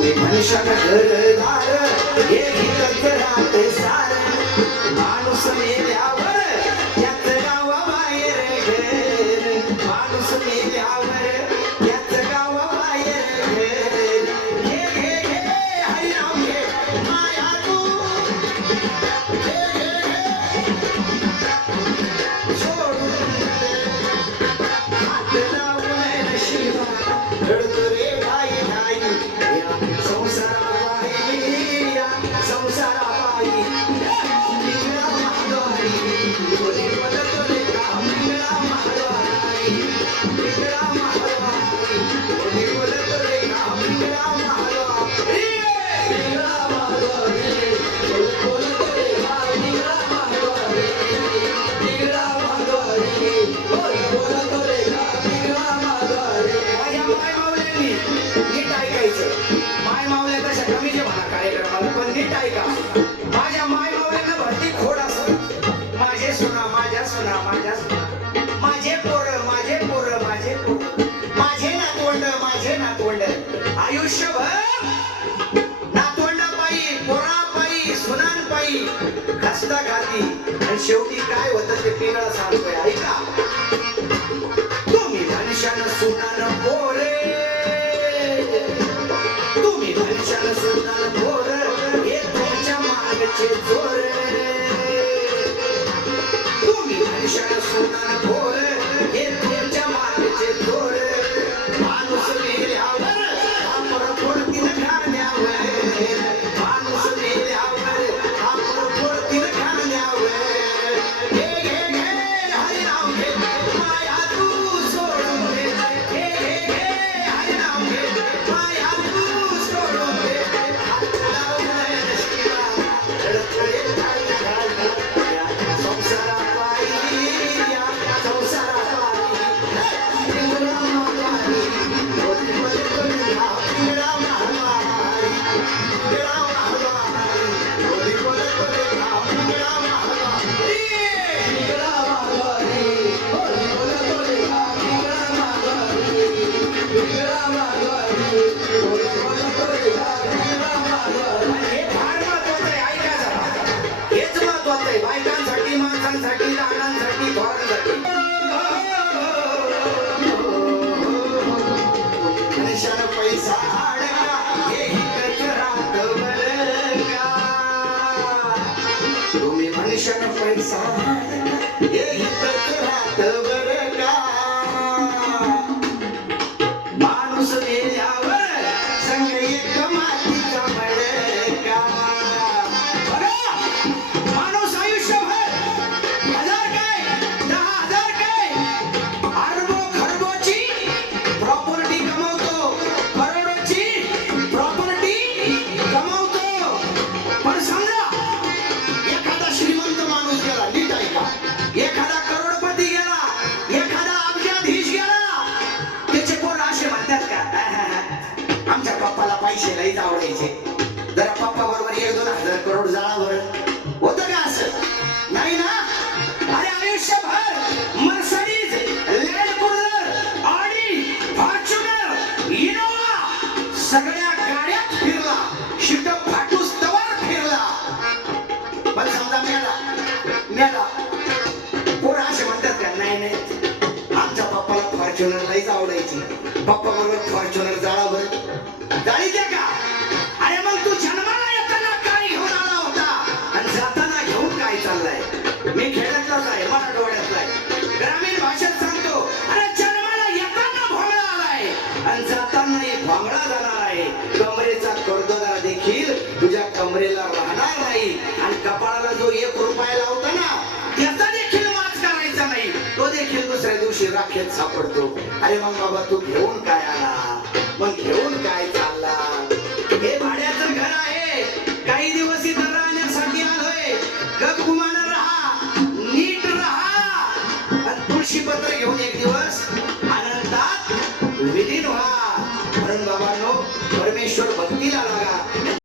तुम्ही मनुष्यान घरदार हे गीत राहत सार माणूस मेल्यावर याच गावाबाहेर घर माणूस मेल्यावर याच गावाबाहेर घर घे घे घे हरिनाम घे माया तू घे घे घे सोडून हात लावून शिवा रडतो रे बाई बाई या संसाराबाई या संसाराबाई पिंगळा महाद्वारी बोली बोलतो रे का पिंगळा महाद्वारी पिंगळा महाद्वारी बोली बोलतो रे का पिंगळा महाद्वारी पिंगळा महाद्वारी बोली बोलतो रे का पिंगळा महाद्वारी पिंगळा महाद्वारी बोली बोलतो रे का पिंगळा महाद्वारी माझ्या माय मावल्यांनी नीट ऐकायचं माय मावल्या तशा कमीचे म्हणा कार्यक्रमाला पण नीट ऐका माझ्या माय मावल्यांना भरती खोड असत माझे सुना माझ्या सुना माझ्या सुना माझे पोर माझे पोर माझे पोर माझे नातवंड आयुष्यभर नातवंडापायी पोरापायी सुनांपायी खस्ता घाती आणि शेवटी काय होतं ते पिंगळा सांगतोय ऐका तुम्ही मनुष्यानं सुनानं पोरे तुम्ही मनुष्यानं सुनानं पोर हे तुमच्या मागचे चोर तुम्ही मनुष्यानं सुनानं पोर हे तुमच्या मागचे चोर माणूस मेल्यावर आपण फोडतील खाण्यावर माणूस मेल्यावर आपण फोडतील खाण्यावर घे घे घे हरिनाम घे माया तू सोडून दे घे घे घे हरिनाम घे माया तू सोडून दे हात लावून शिवा रडतोय ठाई ठाई या संसाराबाई या संसाराबाई पिंगळा महाद्वारी बोली बोलतो रे का पिंगळा महाद्वारी पिंगळा महाद्वारी बोली बोलतो रे का पिंगळा महाद्वारी पिंगळा महाद्वारी बोली बोलतो रे का पिंगळा महाद्वारी पिंगळा महाद्वारी बोली बोलतो रे का पिंगळा महाद्वारी हे फार महत्वाचं आहे ऐका जरा हेच महत्वाचं आहे बायकांसाठी माणसांसाठी लहानांसाठी पोरांसाठी मनुष्यानं पैसा अडका हे हिकत राहतं बरं का तुम्ही मनुष्यानं पैसा अडका हे हिकत राहतं बरं का माणूस मेल्यावर संग एक मातीचा मडका बघा माणूस आयुष्यभर हजार काय 10,000 काय अरबो खरबोची प्रॉपर्टी कमवतो करोडोची प्रॉपर्टी कमवतो पण समजा एखादा श्रीमंत माणूस गेला नीट ऐका एखादा करोडपती गेला एखादा अब्जाधीश गेला त्याचे पोर असे म्हणतात का आमच्या पप्पाला पैसे लईच आवडायचे जरा पप्पा बरोबर 1-2 करोड जाळा बरं होतं का असं नाही ना अरे आयुष्यभर Mercedes land cruiser Audi Fortuner Innova सगळ्या गाड्यात फिरला शिट फाटूस तवर फिरला पण समजा मेला पोर असे म्हणतात का नाही नाही आमच्या पप्पाला फॉर्च्युनर लईच आवडायची पप्पा बरोबर फॉर्च्युनर जाळा बरं गाडी द्या का अरे मग तू जन्माला येताना काय घेऊन आला होता आणि जाताना घेऊन काय चाललाय मी खेड्यातलाच आहे मराठवाड्यातला आहे ग्रामीण भाषेत सांगतो अरे जन्माला येताना भोंगळा आलाय आणि जातानाही भोंगळा जाणार आहे कमरेचा कडदोरा देखील तुझ्या कमरेला राहणार नाही आणि कपाळाला जो 1 रुपया लावता ना त्याचा देखील माज करायचा नाही तो देखील दुसऱ्या दिवशी राखेत सापडतो अरे मग बाबा तू घेऊन काय आला मग घेऊन काय